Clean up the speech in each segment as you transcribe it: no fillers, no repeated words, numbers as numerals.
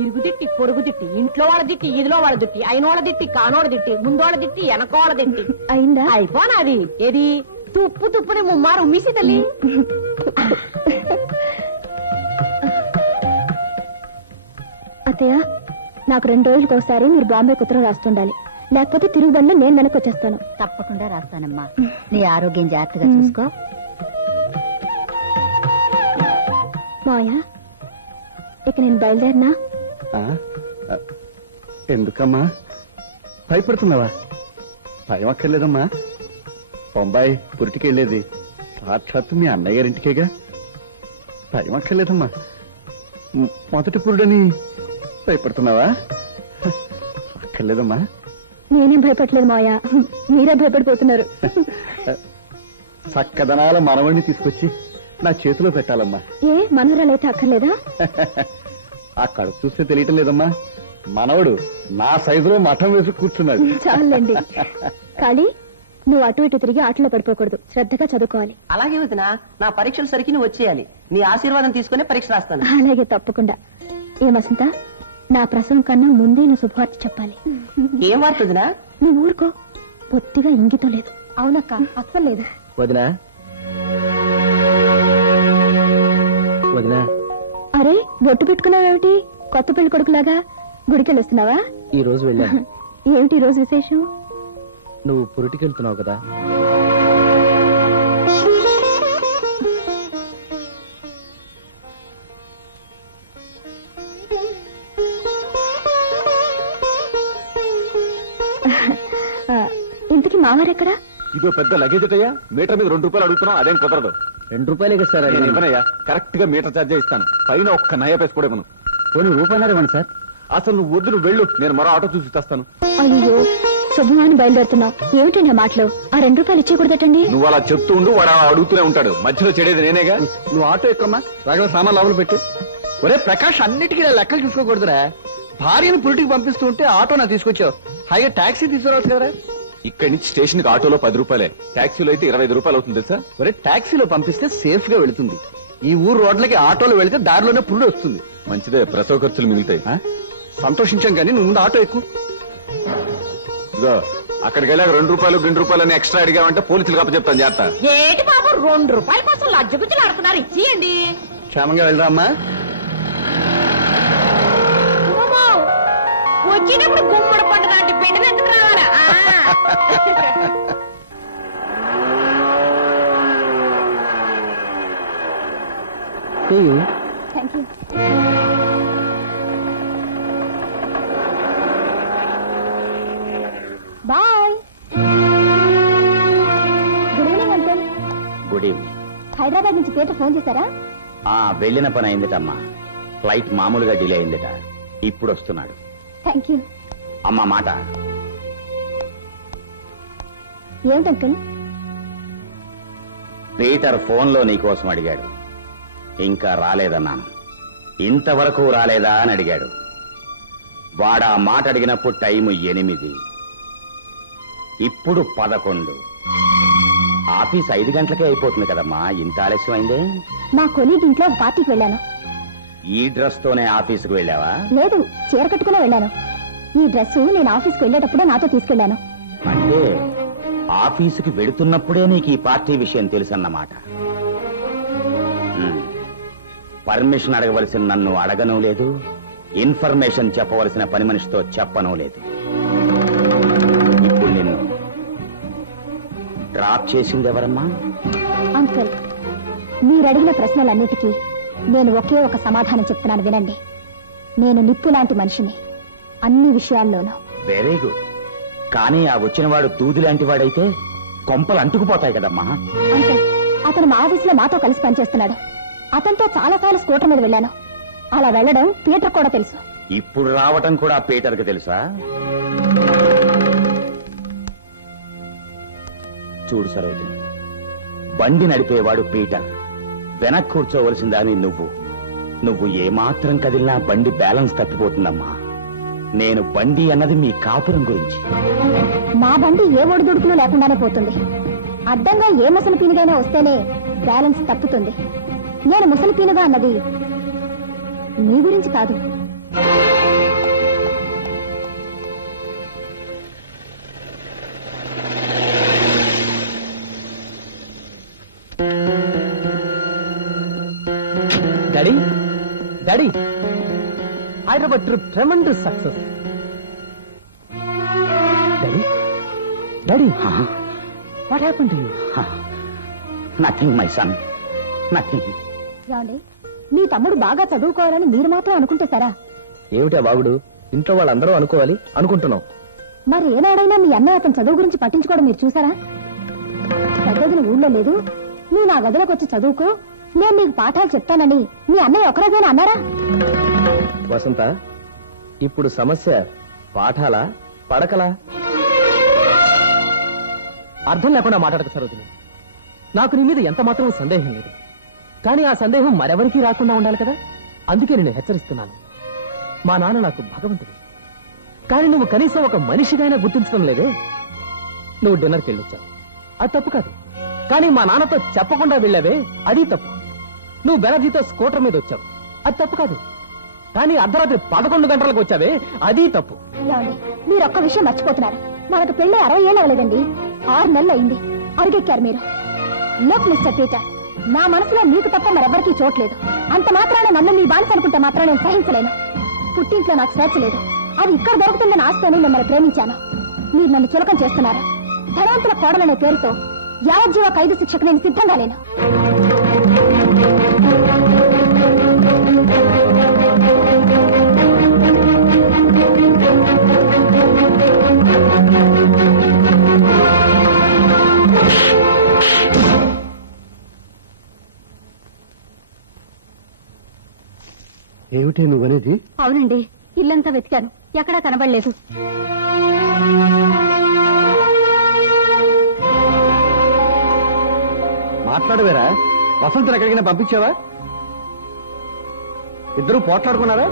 ఇరుగు తిట్టి పొరుగు తిట్టి ఇంట్లో వాళ్ళ తిట్టి ఇదిలో వాళ్ళ తిట్టి అయినోళ్ళ తిట్టి కానోళ్ళ తిట్టి ముందోళ్ళ తిట్టి వెనకోళ్ళ తిట్టి అయిందా? అయిపోనాది. ఏది తుప్పుని ముమ్మారు ఉమ్మిసి తల్లి. అత్తయ్య, నాకు 2 రోజులకు ఒకసారి మీరు బాంబే ఉత్తరం రాస్తుండాలి, లేకపోతే తిరుగుబండి నేను వెనక్కి వచ్చేస్తాను. తప్పకుండా రాస్తానమ్మా. నీ ఆరోగ్యం జాగ్రత్తగా చూసుకో. మాయా, ఇక నేను బయలుదేరినా? ఎందుకమ్మా భయపడుతున్నావా? భయం అక్కర్లేదమ్మా. బొంబాయి పురిటికెళ్లేది సాక్షాత్తు మీ అన్నయ్య గారింటికేగా. భయం అక్కర్లేదమ్మా. మొదటి పురుడని భయపడుతున్నావా? అక్కర్లేదమ్మా. నేనేం భయపడలేదు మాయా, మీరే భయపడిపోతున్నారు. చక్కదనాల మనవణ్ణి తీసుకొచ్చి నా చేతిలో పెట్టాలమ్మా. ఏ మనవరాలైతే అక్కర్లేదా? అక్కడ చూస్తే తెలియటం లేదమ్మా, మనవడు నా సైజులో మఠం వేసి కూర్చున్నాడు. చాలండి. కాళీ, నువ్వు అటు ఇటు తిరిగి ఆటలో పడిపోకూడదు, శ్రద్ధగా చదువుకోవాలి. అలాగే వదినా, నా పరీక్షలు సరికి నువ్వు వచ్చేయాలి. నీ ఆశీర్వాదం తీసుకునే పరీక్ష రాస్తాను. అలాగే, తప్పకుండా. ఏ వసంత, నా ప్రసవం కన్నా ముందే నువ్వు శుభవార్త చెప్పాలి. ఏం వార్త వదినా? నువ్వు ఊరుకో, పొత్తిగా ఇంగితం లేదు. అవునక్క, అస్సలు లేదు. వదినా వదినా, అరే బొట్టు పెట్టుకున్నావేమిటి? కొత్త పెళ్లి కొడుకులాగా గుడికెళ్ళి వస్తున్నావా? ఈ రోజు వెళ్ళాను. ఏమిటి ఈ రోజు విశేషం? నువ్వు పురిటికెళ్తున్నావు కదా. ఇంతకీ మావారెక్కడా? ఇదో పెద్ద లగేజ్ అయ్యా, మీటర్ మీద 2 రూపాయలు అడుగుతున్నాం, అదేం కుదరదు. 2 రూపాయలే కదా సార్. నేను ఇవ్వనయ్యా, కరెక్ట్ గా మీటర్ ఛార్జే ఇస్తాను. పైన ఒక్క నయ పేసి కూడా ఇవ్వను. పోనీ రూపాయలు ఇవ్వండి సార్. అసలు నువ్వు వద్దు, నువ్వు వెళ్ళు, నేను మరో ఆటో చూసి తెస్తాను. అయ్యో, శుభమాని బయలుదేరుతున్నావు. ఏమిటి నా మాటలు? ఆ 2 రూపాయలు ఇచ్చేకూడదటండి. నువ్వు అలా చెప్తూ ఉండు, వాడు అడుగుతూనే ఉంటాడు. మధ్యలో చెడేది నేనేగా. నువ్వు ఆటో ఎక్కమ్మా, రాగల సామాన్ లోపల పెట్టు. ఒరే ప్రకాష్, అన్నిటికీ లెక్కలు చూసుకోకూడదురా. భార్యను పురిటికి పంపిస్తూ ఉంటే ఆటో నా తీసుకొచ్చావు, హాయిగా టాక్సీ తీసుకురావచ్చు కదరా. ఇక్కడి నుంచి స్టేషన్ కి ఆటోలో 10 రూపాయలే, టాక్సీలో అయితే 25 రూపాయలు అవుతుంది తెలుసా. ఒరే టాక్సీలో పంపిస్తే సేఫ్ గా వెళుతుంది. ఈ ఊరు రోడ్లకి ఆటోలో వెళితే దారిలోనే పురుడు వస్తుంది. మంచిదే, ప్రసవ ఖర్చులు మిగులుతాయి. సంతోషించాం కానీ నువ్వు ముందు ఆటో ఎక్కువ. ఇదో అక్కడికి వెళ్ళాక 2 రూపాయలు 2 రూపాయలు అని ఎక్స్ట్రా అడిగామంటే పోలీసులు కప్ప చెప్తాను. జాగ్రత్త. ఏటి బాబు 2 రూపాయల కోసం లజ్జగుజ్జలు ఆడుతున్నారు, ఇచ్చేయండి. క్షేమంగా వెళ్దా అమ్మా. వచ్చేటప్పుడు గుమ్మడి పండు లాంటి బిడ్డలు ఎందుకు రావాలా? Thank you. Bye. Good evening uncle. Good evening. Hyderabad నుంచి పీటర్ ఫోన్ చేశారా? వెళ్లిన పని అయిందిటమ్మా. ఫ్లైట్ మామూలుగా డిలే అయిందిట, ఇప్పుడు వస్తున్నాడు. Thank you. అమ్మా మాట. ఏమిటి అంకుల్? పీటర్ ఫోన్లో నీకోసం అడిగాడు, ఇంకా రాలేదన్నాను. ఇంతవరకు రాలేదా అని అడిగాడు. వాడా మాట అడిగినప్పుడు టైము 8, ఇప్పుడు 11. ఆఫీస్ 5 గంటలకే అయిపోతుంది కదమ్మా, ఇంత ఆలస్యం అయిందే. మా కొలీగ్ ఇంట్లో పార్టీకి వెళ్ళాను. ఈ డ్రెస్ తోనే ఆఫీసుకు వెళ్ళావా? లేదు, చీర కట్టుకునే వెళ్ళాను. ఈ డ్రెస్ నేను ఆఫీస్కి వెళ్ళేటప్పుడే నాతో తీసుకెళ్లాను. అంటే ఆఫీసుకి వెడుతున్నప్పుడే నీకు ఈ పార్టీ విషయం తెలుసన్నమాట. పర్మిషన్ అడగవలసిన నన్ను అడగను లేదు, ఇన్ఫర్మేషన్ చెప్పవలసిన పని మనిషితో చెప్పను లేదు. ఇప్పుడు నిన్ను డ్రాప్ చేసింది ఎవరమ్మా? అంకుల్, మీరు అడిగిన ప్రశ్నలన్నిటికీ నేను ఒకే ఒక సమాధానం చెప్తున్నాను, వినండి. నేను నిప్పు లాంటి మనిషిని, అన్ని విషయాల్లోనూ. Very good. కానీ ఆ వచ్చినవాడు దూది లాంటి వాడైతే కొంపలు అంటుకుపోతాయి కదమ్మా. అంకుల్, అతను మా ఆఫీసులో మాతో కలిసి పనిచేస్తున్నాడు. అతనితో చాలాసార్లు స్కూటర్ మీద వెళ్ళాను. అలా వెళ్లడం పీటర్ కూడా తెలుసు. ఇప్పుడు రావటం కూడా పీటర్కి తెలుసా? చూడు సరోజిని, బండి నడిపేవాడు పీటర్, వెనక్కి కూర్చోవలసిందని నువ్వు ఏమాత్రం కదిలినా బండి బ్యాలెన్స్ తప్పిపోతుందమ్మా. నేను బండి అన్నది మీ కాపురం గురించి. మా బండి ఏ ఒడిదుడుకులు లేకుండానే పోతుంది. అడ్డంగా ఏ ముసలి పీనుగైనా వస్తేనే బ్యాలెన్స్ తప్పుతుంది. నేను ముసలి పీనుగా అన్నది మీ గురించి కాదు, daddy daddy Hyderabad trip tremendous success. Daddy daddy what happen to you? Nothing my son, nothing. ఏమండి, మీ తమ్ముడు బాగా చదువుకోవాలని మీరు మాత్రం అనుకుంటే సరా? ఏమిటా బాగుడు, ఇంట్లో వాళ్ళందరూ అనుకోవాలి అనుకుంటున్నాం. మరి ఏనాడైనా మీ అన్నయ్య అతను చదువు గురించి పట్టించుకోవడం మీరు చూసారా? పెద్దదిన ఊళ్ళో లేదు, నువ్వు నా గదిలోకి వచ్చి చదువుకో, నేను నీకు పాఠాలు చెప్తానని మీ అన్నయ్య ఒకరోజైనా అన్నారా? వసంత, ఇప్పుడు సమస్య పాఠాలా పడకలా? అర్థం లేకుండా మాట్లాడక సరోజిని. నాకు నీ మీద ఎంత మాత్రం సందేహం లేదు, కానీ ఆ సందేహం మరెవరికీ రాకుండా ఉండాలి కదా, అందుకే నేను హెచ్చరిస్తున్నాను. మా నాన్న నాకు భగవంతుడు, కానీ నువ్వు కనీసం ఒక మనిషిగానే గుర్తించడం లేదే. నువ్వు డిన్నర్కి వెళ్ళొచ్చావు, అది తప్పు కాదు, కానీ మా నాన్నతో చెప్పకుండా వెళ్ళావే, అది తప్పు. నువ్వు బెనర్జీతో స్కూటర్ మీద వచ్చావు, అది తప్పు కాదు, కానీ అర్ధరాత్రి 11 గంటలకు వచ్చావే, అది తప్పు. ఏమండి, మీరు ఒక్క విషయం మర్చిపోతున్నారు. మనకు పెళ్లి 60 ఏళ్ళు అవ్వలేదండి, 6 నెలలు అయింది. అరిగెక్కారు మీరు. లుక్ మిస్టర్ పీటర్, నా మనసులో మీకు తప్ప మరెవ్వరికీ చోట్లేదు. అంత మాత్రాన నన్ను మీ బానిస అనుకుంటే మాత్రం నేను సహించలేను. పుట్టింట్లో నాకు స్వేచ్ఛ లేదు, అది ఇక్కడ దొరుకుతుందని ఆశతోనే మిమ్మల్ని ప్రేమించాను. మీరు నన్ను చులకం చేస్తున్నారు. ధనవంతుల కోడలనే పేరుతో యావజ్జీవ ఖైదు శిక్షకు నేను సిద్ధంగా లేను. ఏమిటి నువ్వనేది? అవునండి, ఇల్లంతా వెతికాను, ఎక్కడా కనబడలేదు. మాట్లాడవేరా? వసంతను ఎక్కడికైనా పంపించావా? ఇద్దరు పోట్లాడుకున్నారా?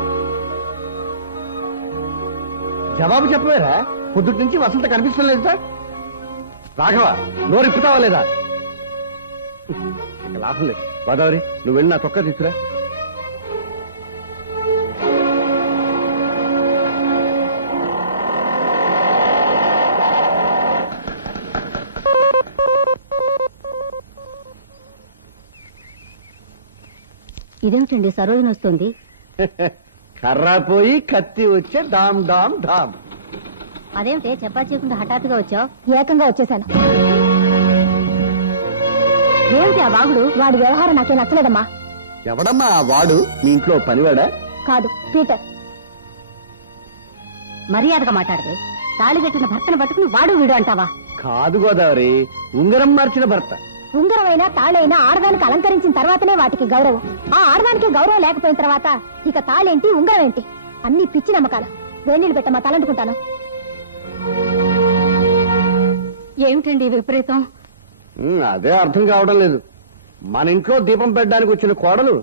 జవాబు చెప్పవేరా? పొద్దుటి నుంచి వసంత కనిపిస్తడం లేదు సార్. రాఘవ, నోరు ఇప్పుతావా లేదా? ఇక లాభం లేదు. గోదావరి, నువ్వు వెళ్ళి నా తొక్క తీసుకురా. ఇదేమిటండి సరోజన వస్తుంది? కర్ర పోయి కత్తి వచ్చే డామ్ డామ్ డామ్. అదేమిటే చెప్పా చేయకుండా హఠాత్తుగా వచ్చావు? ఏకంగా వచ్చేశాను. ఏమిటి ఆ వాగుడు? వాడి వ్యవహారం నాకే నచ్చలేదమ్మా. ఎవడమ్మా వాడు? మీ ఇంట్లో పనివాడా? కాదు, పీటర్. మర్యాదగా మాట్లాడితే తాళి కట్టిన భర్తను పట్టుకుని వాడు వీడు అంటావా? కాదు గోదావరి, ఉంగరం మార్చిన భర్త. ఉంగరమైనా తాళైనా ఆడదానికి అలంకరించిన తర్వాతనే వాటికి గౌరవం. ఆ ఆడదానికి గౌరవం లేకపోయిన తర్వాత ఇక తాళేంటి, ఉంగరం ఏంటి? అన్ని పిచ్చి నమ్మకాలు. వేణీళ్ళు పెట్టమ్మా, తలంటుకుంటాను. ఏమిటండి విపరీతం? అదే అర్థం కావడం లేదు. మన ఇంట్లో దీపం పెట్టడానికి వచ్చిన కోడలు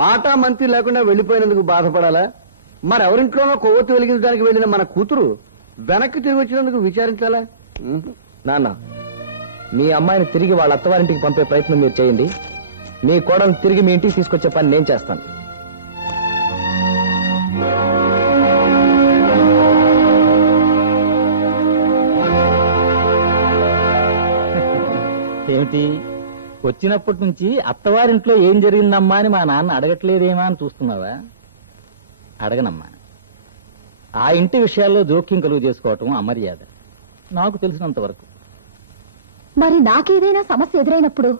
మాట మంతి లేకుండా వెళ్లిపోయినందుకు బాధపడాలా? మరెవరింట్లోనో కొవ్వొత్తి వెలిగించడానికి వెళ్లిన మన కూతురు వెనక్కి తిరిగి వచ్చినందుకు విచారించాలా? నాన్న, మీ అమ్మాయిని తిరిగి వాళ్ళ అత్తవారింటికి పంపే ప్రయత్నం మీరు చేయండి. మీ కోడలను తిరిగి మీ ఇంటికి తీసుకొచ్చే పని నేను చేస్తాను. ఏమిటి, వచ్చినప్పటి నుంచి అత్తవారింట్లో ఏం జరిగిందమ్మా అని మా నాన్న అడగట్లేదేమా అని చూస్తున్నావా? అడగనమ్మా. ఆ ఇంటి విషయాల్లో జోక్యం కలుగు చేసుకోవటం అమర్యాద, నాకు తెలిసినంత వరకు. మరి నాకేదైనా సమస్య ఎదురైనప్పుడు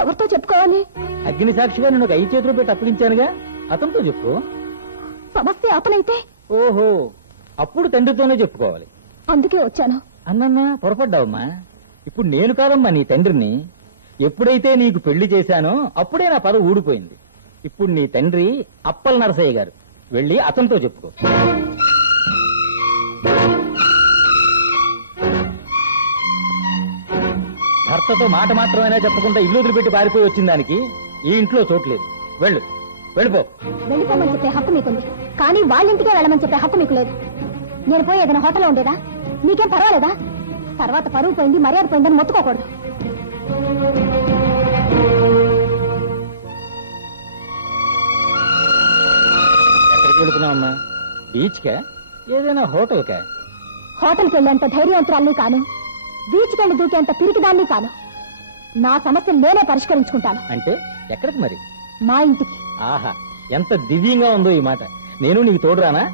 ఎవరితో చెప్పుకోవాలి? అగ్ని సాక్షిగా నేను ఒక 5 చేతులు పెట్టి అప్పగించానుగా, అతనితో చెప్పు. సమస్య అతనైతే? ఓహో, అప్పుడు తండ్రితోనే చెప్పుకోవాలి. అందుకే వచ్చాను. అన్నన్నా పొరపడ్డావమ్మా. ఇప్పుడు నేను కాదమ్మా నీ తండ్రిని. ఎప్పుడైతే నీకు పెళ్లి చేశానో అప్పుడే నా పదవి ఊడిపోయింది. ఇప్పుడు నీ తండ్రి అప్పల నరసయ్య గారు, వెళ్ళి అతనితో చెప్పుకో. భర్తతో మాట మాత్రమైనా చెప్పకుండా ఇల్లు వదిలిపెట్టి పారిపోయి వచ్చిన దానికి ఈ ఇంట్లో చోట్లేదు. వెళ్ళిపో. వెళ్ళిపోమని చెప్పే హక్కు మీకుంది, కానీ వాళ్ళింటికే వెళ్ళమని చెప్పే హక్కు మీకు లేదు. నేను పోయి ఏదైనా హోటల్లో ఉండేదా? మీకేం పర్వాలేదా? తర్వాత పరువు పోయింది, మర్యాద పోయిందని మొత్తుకోకూడదు. ఎక్కడికి వెళుతున్నావమ్మా? బీచ్ కా, ఏదైనా హోటల్ కా? హోటల్కి వెళ్ళేంత ధైర్యవంతురాల్ని కాను, బీచ్కి వెళ్ళి దూకేంత పిరికిదాన్ని కాను. నా సమస్యను నేనే పరిష్కరించుకుంటాను. అంటే ఎక్కడికి మరి? మా ఇంటికి. ఆహా, ఎంత దివ్యంగా ఉందో ఈ మాట. నేను నీకు తోడురానా?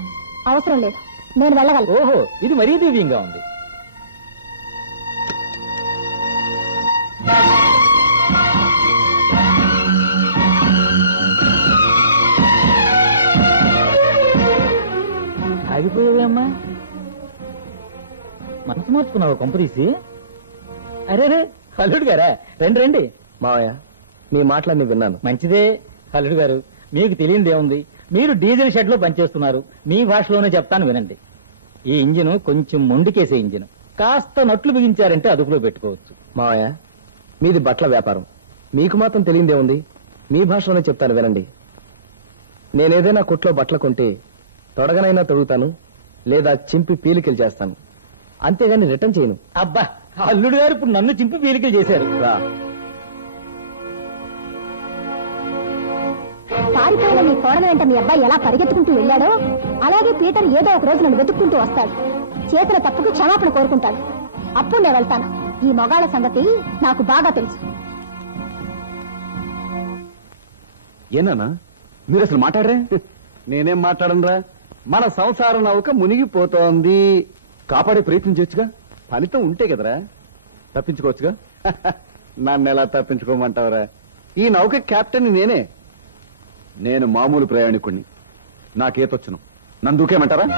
అవసరం లేదు, నేను వెళ్ళగలను. ఓహో, ఇది మరీ దివ్యంగా ఉంది. ఆగిపోయావమ్మా, మనసు మార్చుకున్నావు కొంపదీసి. అరే అల్లుడు గారా, రండి రండి. మావయ్య, మీ మాటలన్నీ విన్నాను. మంచిదే అల్లుడు గారు, మీకు తెలియదేముంది. మీరు డీజిల్ షెడ్ లో పనిచేస్తున్నారు, మీ భాషలోనే చెప్తాను వినండి. ఈ ఇంజిన్ కొంచెం మొండికేసే ఇంజిన్. కాస్త నట్లు బిగించారంటే అదుపులో పెట్టుకోవచ్చు. మావయ్య, మీది బట్టల వ్యాపారం, మీకు మాత్రం తెలియదేముంది. మీ భాషలోనే చెప్తాను వినండి. నేనేదైనా కొట్లో బట్టలు కొంటే తొడగనైనా తొడుగుతాను, లేదా చింపి పీలికలు చేస్తాను, అంతేగాని రిటర్న్ చేయను. అబ్బా, అల్లుడు గారు ఇప్పుడు నన్ను చింపి పీలికలు చేశారు. రా. పారిపోయిన నీ కోడల వెంట మీ అబ్బాయి ఎలా పరిగెత్తుకుంటూ వెళ్ళాడో అలాగే పీటర్ ఏదో ఒక రోజు నన్ను వెతుక్కుంటూ వస్తాడు. చేసిన తప్పుకు క్షమాపణ కోరుకుంటాడు. అప్పుడు నేను వెళ్తాను. ఈ మగాళ్ళ సంగతి నాకు బాగా తెలుసు. ఏనా మీరు అసలు మాట్లాడరే? నేనేం మాట్లాడనురా, మన సంసార నౌక మునిగిపోతోంది. కాపాడే ప్రయత్నం చేయొచ్చుగా, ఫలితం ఉంటే కదరా తప్పించుకోవచ్చుగా. నన్ను ఎలా తప్పించుకోమంటావురా? ఈ నౌక కెప్టెన్ నేనే. నేను మామూలు ప్రయాణికుణ్ణి, నాకేతొచ్చును. నన్ను దూకేమంటారా?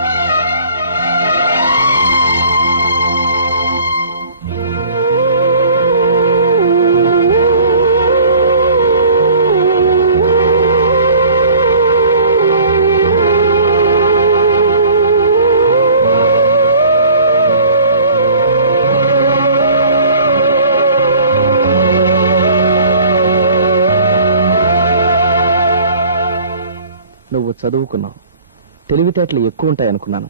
నువ్వు చదువుకున్నావు, తెలివితేటలు ఎక్కువ ఉంటాయనుకున్నాను.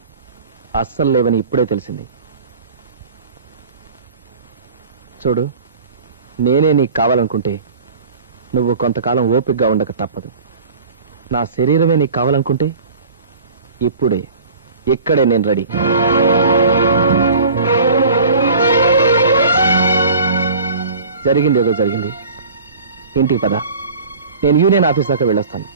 అస్సలు లేవని ఇప్పుడే తెలిసింది. చూడు, నేనే నీకు కావాలనుకుంటే నువ్వు కొంతకాలం ఓపికగా ఉండక తప్పదు. నా శరీరమే నీకు కావాలనుకుంటే ఇప్పుడే ఇక్కడే నేను రెడీ. జరిగింది ఏదో జరిగింది. ఇంటికి పద, నేను యూనియన్ ఆఫీస్ దాకా వెళ్ళొస్తాను.